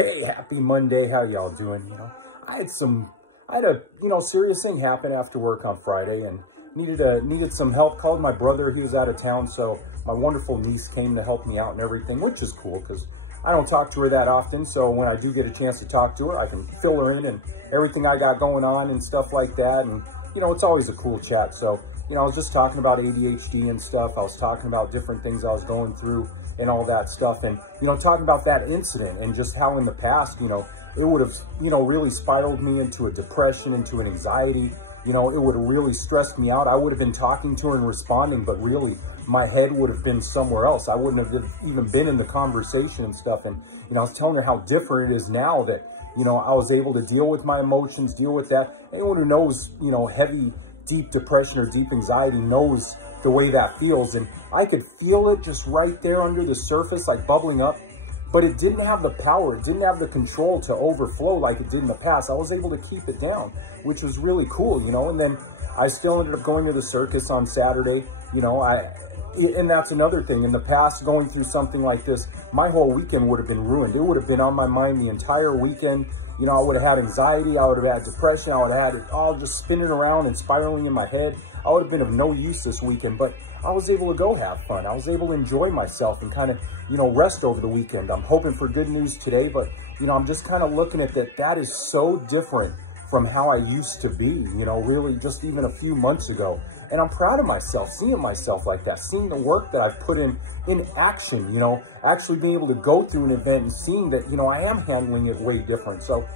Hey, happy Monday. How y'all doing? I had a, serious thing happen after work on Friday and needed some help. Called my brother. He was out of town. So my wonderful niece came to help me out and everything, which is cool because I don't talk to her that often. So when I do get a chance to talk to her, I can fill her in and everything I got going on and stuff like that. And, it's always a cool chat. So, I was just talking about ADHD and stuff. I was talking about different things I was going through and all that stuff. And, talking about that incident and just how in the past, it would have, really spiraled me into a depression, into an anxiety. It would have really stressed me out. I would have been talking to her and responding, but really my head would have been somewhere else. I wouldn't have even been in the conversation and stuff. And, I was telling her how different it is now that, I was able to deal with my emotions, deal with that. Anyone who knows, heavy, deep depression or deep anxiety knows the way that feels. And I could feel it just right there under the surface, like bubbling up, but it didn't have the power. It didn't have the control to overflow like it did in the past. I was able to keep it down, which was really cool, and then I still ended up going to the circus on Saturday. And that's another thing. In the past, going through something like this, my whole weekend would have been ruined. It would have been on my mind the entire weekend. I would have had anxiety. I would have had depression. I would have had it all just spinning around and spiraling in my head. I would have been of no use this weekend, but I was able to go have fun. I was able to enjoy myself and kind of, rest over the weekend. I'm hoping for good news today, but, I'm just kind of looking at that. That is so different from how I used to be, really just even a few months ago. And I'm proud of myself, seeing myself like that, seeing the work that I've put in action, actually being able to go through an event and seeing that, I am handling it way different. So,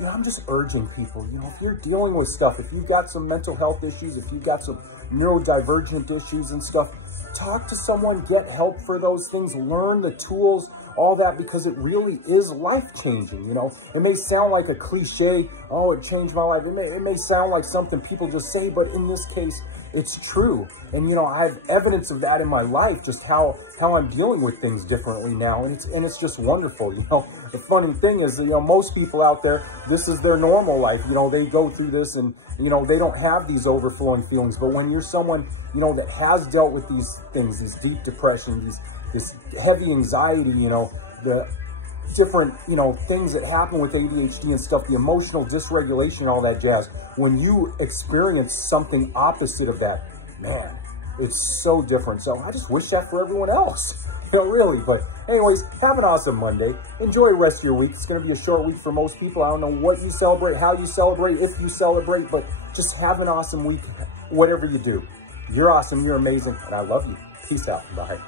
I'm just urging people, if you're dealing with stuff, if you've got some mental health issues, if you've got some neurodivergent issues and stuff, talk to someone, get help for those things, learn the tools, all that, because it really is life-changing, It may sound like a cliche, oh, it changed my life. It may sound like something people just say, but in this case, it's true. And, I have evidence of that in my life, just how I'm dealing with things differently now. And it's just wonderful. The funny thing is, most people out there, this is their normal life. They go through this and, they don't have these overflowing feelings. But when you're someone, that has dealt with these things, these deep depression, this heavy anxiety, the different, things that happen with ADHD and stuff, the emotional dysregulation and all that jazz, when you experience something opposite of that, man, it's so different. So I just wish that for everyone else, really. But anyways, have an awesome Monday. Enjoy the rest of your week. It's going to be a short week for most people. I don't know what you celebrate, how you celebrate, if you celebrate, but just have an awesome week, whatever you do. You're awesome. You're amazing. And I love you. Peace out. Bye.